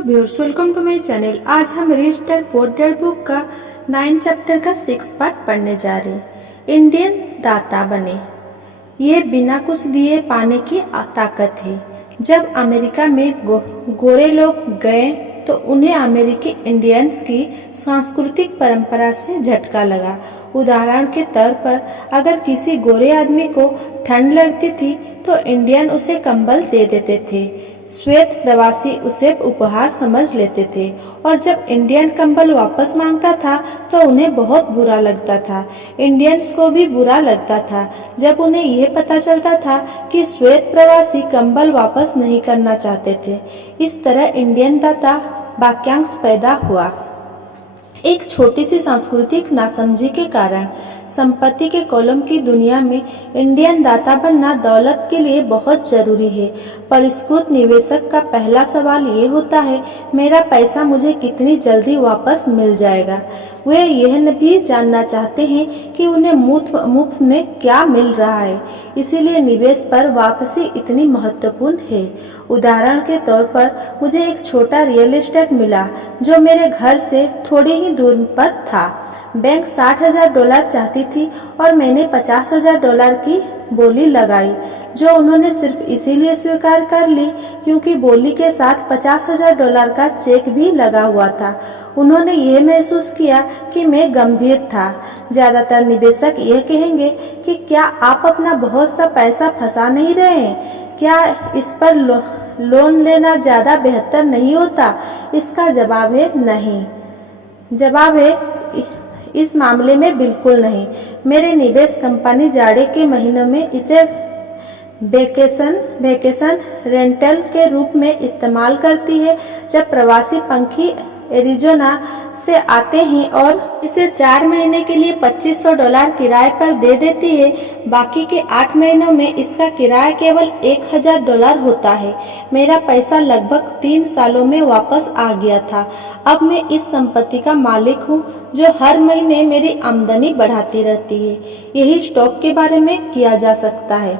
Hello viewers, welcome to my channel. आज हम rich dad poor dad book का 9 chapter का 6 पार्ट पढ़ने जा रहे हैं। इंडियन दाता बने। ये बिना कुछ दिए पाने की ताकत है। जब अमेरिका में गोरे लोग गए तो उन्हें अमेरिकी इंडियंस की सांस्कृतिक परंपरा से झटका लगा। उदाहरण के तौर पर अगर किसी गोरे आदमी को ठंड लगती थी तो इंडियन उसे कंबल दे देते थे। श्वेत प्रवासी उसे उपहार समझ लेते थे और जब इंडियन कंबल वापस मांगता था तो उन्हें बहुत बुरा लगता था। इंडियंस को भी बुरा लगता था जब उन्हें यह पता चलता था कि श्वेत प्रवासी कंबल वापस नहीं करना चाहते थे। इस तरह इंडियन दाता वाक्यांश पैदा हुआ। एक छोटी सी सांस्कृतिक नासमझी के कारण संपत्ति के कॉलम की दुनिया में इंडियन दाता बनना दौलत के लिए बहुत जरूरी है। परिष्कृत निवेशक का पहला सवाल ये होता है, मेरा पैसा मुझे कितनी जल्दी वापस मिल जाएगा। वे यह भी जानना चाहते हैं कि उन्हें मुफ्त में क्या मिल रहा है। इसीलिए निवेश पर वापसी इतनी महत्वपूर्ण है। उदाहरण के तौर पर मुझे एक छोटा रियल एस्टेट मिला जो मेरे घर से थोड़ी ही दूर पर था। बैंक $60,000 चाहती थी और मैंने $50,000 की बोली लगाई, जो उन्होंने सिर्फ इसीलिए स्वीकार कर ली क्योंकि बोली के साथ $50,000 का चेक भी लगा हुआ था। उन्होंने ये महसूस किया कि मैं गंभीर था। ज्यादातर निवेशक यह कहेंगे कि क्या आप अपना बहुत सा पैसा फंसा नहीं रहे हैं? क्या इस पर लोन लेना ज्यादा बेहतर नहीं होता? इसका जवाब है नहीं। जवाब है इस मामले में बिल्कुल नहीं। मेरे निवेश कंपनी जाड़े के महीनों में इसे वेकेशन रेंटल के रूप में इस्तेमाल करती है। जब प्रवासी पंछी एरिज़ोना से आते हैं और इसे 4 महीने के लिए $2,500 किराए पर दे देती है। बाकी के 8 महीनों में इसका किराया केवल $1,000 होता है। मेरा पैसा लगभग 3 सालों में वापस आ गया था। अब मैं इस संपत्ति का मालिक हूँ जो हर महीने मेरी आमदनी बढ़ाती रहती है। यही स्टॉक के बारे में किया जा सकता है।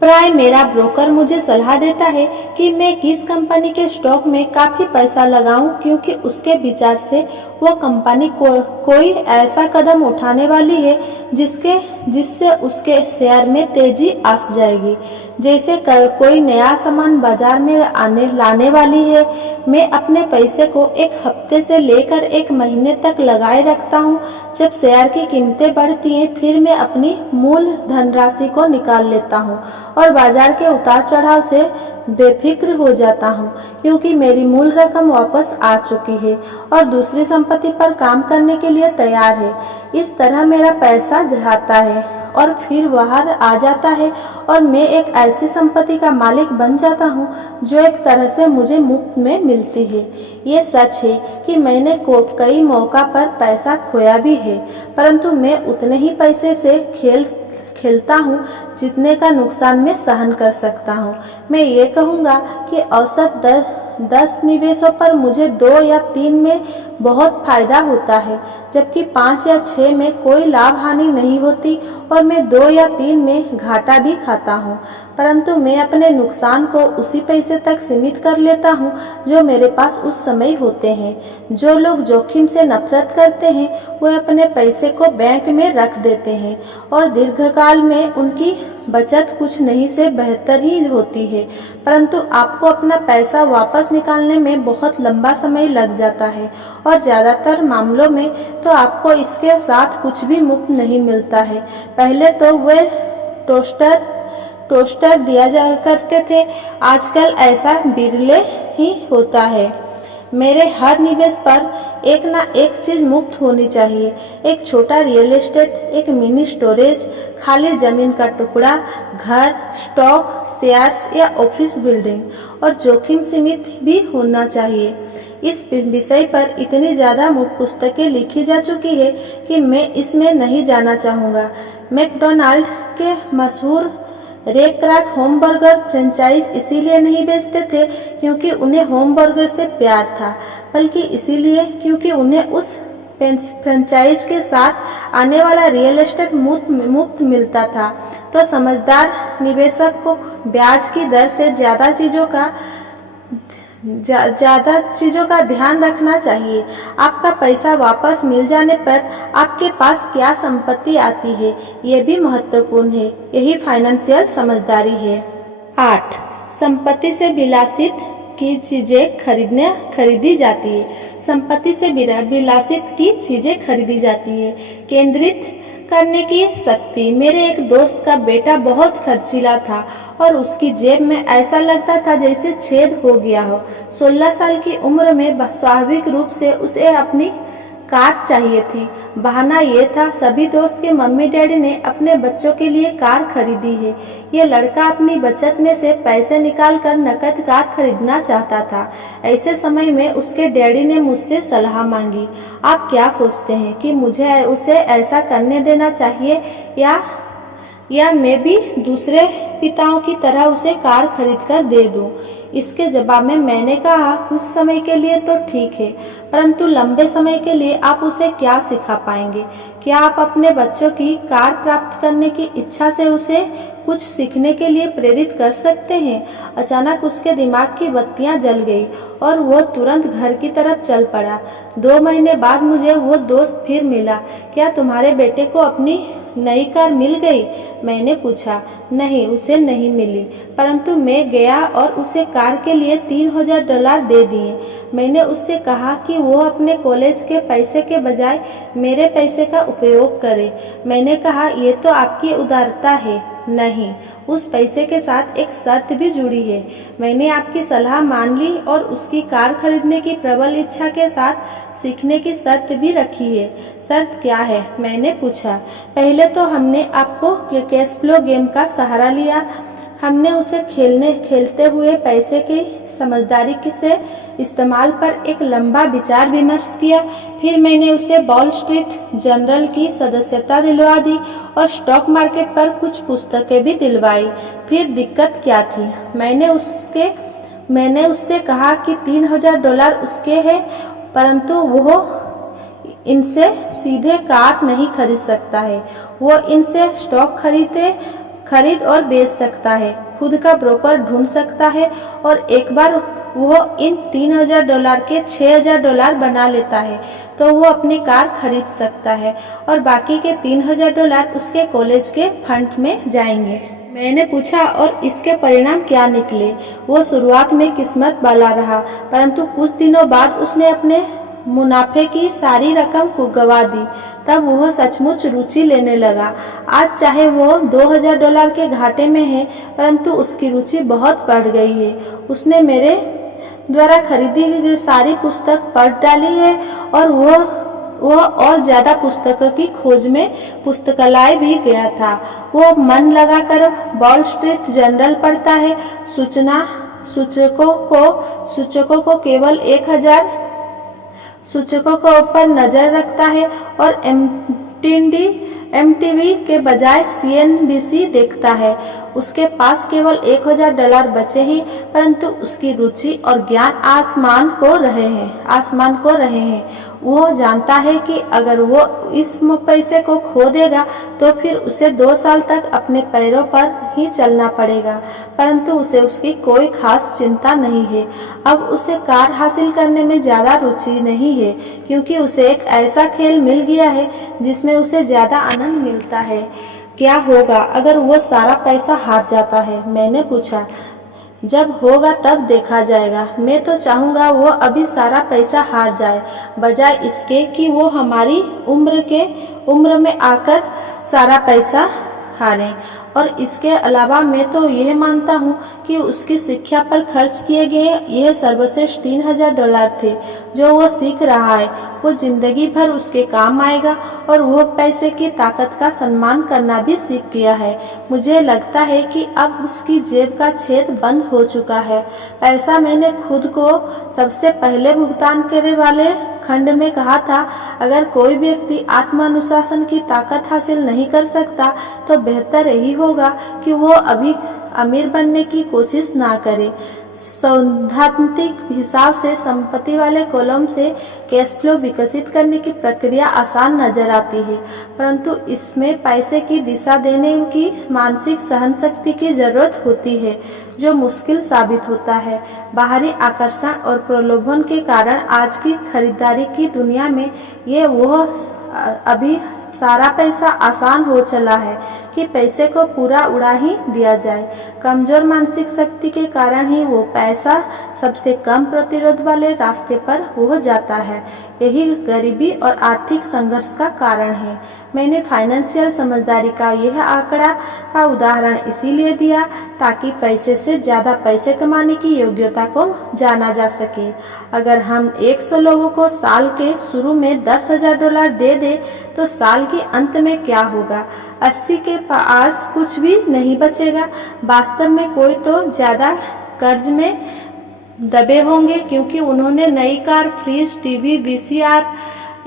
प्राय मेरा ब्रोकर मुझे सलाह देता है कि मैं किस कंपनी के स्टॉक में काफी पैसा लगाऊं क्योंकि उसके विचार से वो कंपनी कोई ऐसा कदम उठाने वाली है जिससे उसके शेयर में तेजी आ जाएगी। जैसे कोई नया सामान बाजार में लाने वाली है। मैं अपने पैसे को एक हफ्ते से लेकर 1 महीने तक लगाए रखता हूँ। जब शेयर की कीमतें बढ़ती हैं फिर मैं अपनी मूल धनराशि को निकाल लेता हूँ और बाजार के उतार चढ़ाव से बेफिक्र हो जाता हूँ क्योंकि मेरी मूल रकम वापस आ चुकी है और दूसरी संपत्ति पर काम करने के लिए तैयार है। इस तरह मेरा पैसा जाता है और फिर बाहर आ जाता है और मैं एक ऐसी संपत्ति का मालिक बन जाता हूँ जो एक तरह से मुझे मुफ्त में मिलती है। ये सच है कि मैंने कई मौका पर पैसा खोया भी है, परंतु मैं उतने ही पैसे से खेलता हूँ जितने का नुकसान मैं सहन कर सकता हूँ। मैं ये कहूँगा कि औसत 10 निवेशों पर मुझे 2 या 3 में बहुत फायदा होता है, जबकि 5 या 6 में कोई लाभ हानि नहीं होती और मैं 2 या 3 में घाटा भी खाता हूँ। परंतु मैं अपने नुकसान को उसी पैसे तक सीमित कर लेता हूँ जो मेरे पास उस समय होते हैं। जो लोग जोखिम से नफरत करते हैं वे अपने पैसे को बैंक में रख देते हैं और दीर्घकाल में उनकी बचत कुछ नहीं से बेहतर ही होती है, परंतु आपको अपना पैसा वापस निकालने में बहुत लंबा समय लग जाता है और ज्यादातर मामलों में तो आपको इसके साथ कुछ भी मुफ्त नहीं मिलता है। पहले तो वे टोस्टर दिया जा करते थे, आजकल ऐसा बिरले ही होता है। मेरे हर निवेश पर एक ना एक चीज मुफ्त होनी चाहिए। एक छोटा रियल एस्टेट, एक मिनी स्टोरेज, खाली जमीन का टुकड़ा, घर, स्टॉक, शेयर्स या ऑफिस बिल्डिंग और जोखिम सीमित भी होना चाहिए। इस विषय पर इतनी ज्यादा पुस्तकें लिखी जा चुकी है कि मैं इसमें नहीं जाना चाहूँगा। मैकडोनाल्ड के मशहूर रे क्राक होम बर्गर फ्रेंचाइज इसीलिए नहीं बेचते थे क्योंकि उन्हें होम बर्गर से प्यार था, बल्कि इसीलिए क्योंकि उन्हें उस फ्रेंचाइज के साथ आने वाला रियल एस्टेट मुफ्त मिलता था। तो समझदार निवेशक को ब्याज की दर से ज्यादा चीजों का ध्यान रखना चाहिए। आपका पैसा वापस मिल जाने पर आपके पास क्या संपत्ति आती है, ये भी महत्वपूर्ण है। यही फाइनेंशियल समझदारी है। 8. संपत्ति से विलासित की चीजें खरीदी जाती है। संपत्ति से विलासित की चीजें खरीदी जाती है। केंद्रित करने की शक्ति। मेरे एक दोस्त का बेटा बहुत खर्चीला था और उसकी जेब में ऐसा लगता था जैसे छेद हो गया हो। 16 साल की उम्र में स्वाभाविक रूप से उसे अपनी कार चाहिए थी। बहाना ये था, सभी दोस्त के मम्मी डैडी ने अपने बच्चों के लिए कार खरीदी है। ये लड़का अपनी बचत में से पैसे निकालकर नकद कार खरीदना चाहता था। ऐसे समय में उसके डैडी ने मुझसे सलाह मांगी। आप क्या सोचते हैं कि मुझे उसे ऐसा करने देना चाहिए या मैं भी दूसरे पिताओं की तरह उसे कार खरीदकर दे दूं? इसके जवाब में मैंने कहा, कुछ समय के लिए तो ठीक है, परंतु लंबे समय के लिए आप उसे क्या सिखा पाएंगे? क्या आप अपने बच्चों की कार प्राप्त करने की इच्छा से उसे कुछ सीखने के लिए प्रेरित कर सकते हैं? अचानक उसके दिमाग की बत्तियां जल गई और वो तुरंत घर की तरफ चल पड़ा। 2 महीने बाद मुझे वो दोस्त फिर मिला। क्या तुम्हारे बेटे को अपनी नई कार मिल गई? मैंने पूछा। नहीं, उसे नहीं मिली, परंतु मैं गया और उसे कार के लिए $3000 दे दिए। मैंने उससे कहा कि वो अपने कॉलेज के पैसे के बजाय मेरे पैसे का उपयोग करे। मैंने कहा, ये तो आपकी उदारता है। नहीं, उस पैसे के साथ एक शर्त भी जुड़ी है। मैंने आपकी सलाह मान ली और उसकी कार खरीदने की प्रबल इच्छा के साथ सीखने की शर्त भी रखी है। शर्त क्या है? मैंने पूछा। पहले तो हमने आपको कैश फ्लो गेम का सहारा लिया। हमने उसे खेलते हुए पैसे की समझदारी से इस्तेमाल पर एक लंबा विचार विमर्श किया। फिर मैंने उसे वॉल स्ट्रीट जर्नल की सदस्यता दिलवा दी और स्टॉक मार्केट पर कुछ पुस्तकें भी दिलवाई। फिर दिक्कत क्या थी? मैंने उससे कहा कि $3000 उसके हैं, परंतु वो इनसे सीधे कार नहीं खरीद सकता है। वो इनसे स्टॉक खरीद और बेच सकता है, खुद का ब्रोकर ढूंढ सकता है और एक बार वो इन $3000 के $6000 बना लेता है तो वो अपनी कार खरीद सकता है और बाकी के $3000 उसके कॉलेज के फंड में जाएंगे। मैंने पूछा, और इसके परिणाम क्या निकले? वो शुरुआत में किस्मत वाला रहा, परंतु कुछ दिनों बाद उसने अपने मुनाफे की सारी रकम को गवा दी। तब वह सचमुच रुचि लेने लगा। आज चाहे वो $2000 के घाटे में है, परंतु उसकी रुचि बहुत बढ़ गई है। उसने मेरे द्वारा खरीदी गई सारी पुस्तक पढ़ डाली है और वह और ज्यादा पुस्तकों की खोज में पुस्तकालय भी गया था। वो मन लगाकर वॉल स्ट्रीट जर्नल पढ़ता है। सूचकों को केवल 1000 सूचकों के ऊपर नजर रखता है और MTV के बजाय CNBC देखता है। उसके पास केवल $1000 बचे हैं, परंतु उसकी रुचि और ज्ञान आसमान को रहे हैं। वो जानता है कि अगर वो इस पैसे को खो देगा तो फिर उसे 2 साल तक अपने पैरों पर ही चलना पड़ेगा, परंतु उसे उसकी कोई खास चिंता नहीं है। अब उसे कार हासिल करने में ज्यादा रुचि नहीं है, क्योंकि उसे एक ऐसा खेल मिल गया है जिसमें उसे ज्यादा आनंद मिलता है। क्या होगा अगर वो सारा पैसा हार जाता है? मैंने पूछा। जब होगा तब देखा जाएगा। मैं तो चाहूंगा वो अभी सारा पैसा हार जाए, बजाय इसके कि वो हमारी उम्र में आकर सारा पैसा हारें। और इसके अलावा मैं तो यह मानता हूँ कि उसकी शिक्षा पर खर्च किए गए यह सर्वश्रेष्ठ $3000 थे। जो वो सीख रहा है वो जिंदगी भर उसके काम आएगा और वो पैसे की ताकत का सम्मान करना भी सीख गया है। मुझे लगता है कि अब उसकी जेब का छेद बंद हो चुका है। पैसा मैंने खुद को सबसे पहले भुगतान करने वाले खंड में कहा था, अगर कोई व्यक्ति आत्मानुशासन की ताकत हासिल नहीं कर सकता तो बेहतर यही होगा कि वो अमीर बनने की कोशिश ना करें। सैद्धांतिक हिसाब से संपत्ति वाले कॉलम से कैश फ्लो विकसित करने की प्रक्रिया आसान नजर आती है, परंतु इसमें पैसे की दिशा देने की मानसिक सहनशक्ति की जरूरत होती है, जो मुश्किल साबित होता है। बाहरी आकर्षण और प्रलोभन के कारण आज की खरीदारी की दुनिया में अभी सारा पैसा आसान हो चला है कि पैसे को पूरा उड़ा ही दिया जाए। कमजोर मानसिक शक्ति के कारण ही वो पैसा सबसे कम प्रतिरोध वाले रास्ते पर हो जाता है। यही गरीबी और आर्थिक संघर्ष का कारण है। मैंने फाइनेंशियल समझदारी का यह आंकड़ा का उदाहरण इसीलिए दिया ताकि पैसे से ज्यादा पैसे कमाने की योग्यता को जाना जा सके। अगर हम 100 लोगों को साल के शुरू में $10,000 दे दे तो साल के अंत में क्या होगा? 80 के पास कुछ भी नहीं बचेगा। वास्तव में कोई तो ज्यादा कर्ज में दबे होंगे क्योंकि उन्होंने नई कार, फ्रिज, टीवी, VCR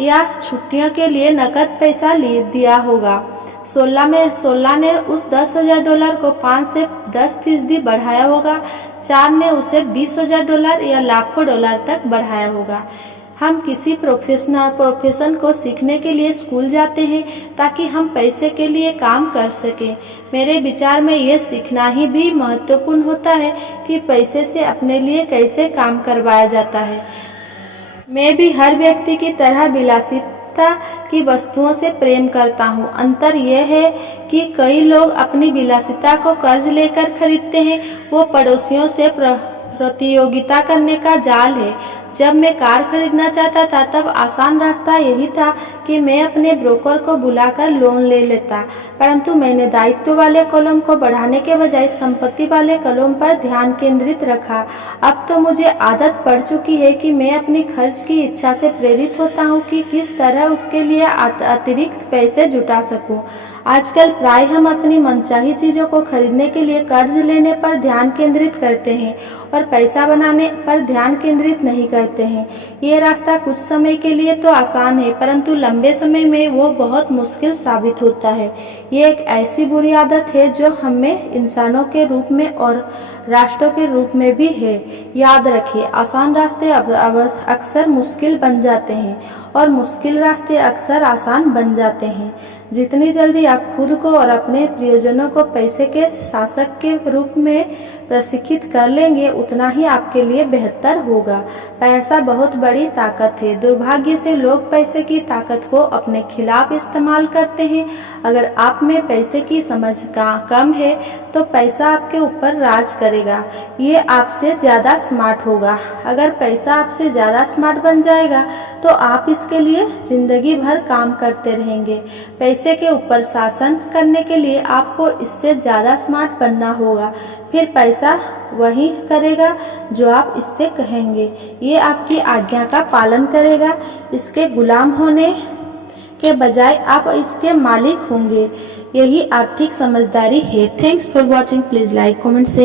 या छुट्टियों के लिए नकद पैसा दिया होगा। 16 ने उस $10,000 को 5 से 10% बढ़ाया होगा। 4 ने उसे $20,000 या लाखों डॉलर तक बढ़ाया होगा। हम किसी प्रोफेशन को सीखने के लिए स्कूल जाते हैं ताकि हम पैसे के लिए काम कर सकें। मेरे विचार में यह सीखना ही भी महत्वपूर्ण होता है कि पैसे से अपने लिए कैसे काम करवाया जाता है। मैं भी हर व्यक्ति की तरह विलासिता की वस्तुओं से प्रेम करता हूँ। अंतर यह है कि कई लोग अपनी विलासिता को कर्ज लेकर खरीदते हैं। वो पड़ोसियों से प्रतियोगिता करने का जाल है। जब मैं कार खरीदना चाहता था तब आसान रास्ता यही था कि मैं अपने ब्रोकर को बुलाकर लोन ले लेता, परंतु मैंने दायित्व वाले कॉलम को बढ़ाने के बजाय संपत्ति वाले कॉलम पर ध्यान केंद्रित रखा। अब तो मुझे आदत पड़ चुकी है कि मैं अपनी खर्च की इच्छा से प्रेरित होता हूँ कि किस तरह उसके लिए अतिरिक्त पैसे जुटा सकूं। आजकल प्राय हम अपनी मनचाही चीजों को खरीदने के लिए कर्ज लेने पर ध्यान केंद्रित करते हैं और पैसा बनाने पर ध्यान केंद्रित नहीं करते हैं। ये रास्ता कुछ समय के लिए तो आसान है, परंतु लंबे समय में वो बहुत मुश्किल साबित होता है। ये एक ऐसी बुरी आदत है जो हमें इंसानों के रूप में और राष्ट्रों के रूप में भी है। याद रखिए, आसान रास्ते अक्सर मुश्किल बन जाते हैं और मुश्किल रास्ते अक्सर आसान बन जाते हैं। जितनी जल्दी आप खुद को और अपने प्रियजनों को पैसे के शासक के रूप में प्रशिक्षित कर लेंगे, उतना ही आपके लिए बेहतर होगा। पैसा बहुत बड़ी ताकत है। दुर्भाग्य से लोग पैसे की ताकत को अपने खिलाफ इस्तेमाल करते हैं। अगर आप में पैसे की समझ कम है तो पैसा आपके ऊपर राज करेगा। ये आपसे ज्यादा स्मार्ट होगा। अगर पैसा आपसे ज्यादा स्मार्ट बन जाएगा तो आप इसके लिए जिंदगी भर काम करते रहेंगे। पैसे के ऊपर शासन करने के लिए आपको इससे ज्यादा स्मार्ट बनना होगा। फिर पैसा वही करेगा जो आप इससे कहेंगे। ये आपकी आज्ञा का पालन करेगा। इसके गुलाम होने के बजाय आप इसके मालिक होंगे। यही आर्थिक समझदारी है। Thanks for watching. Please like, comment, share.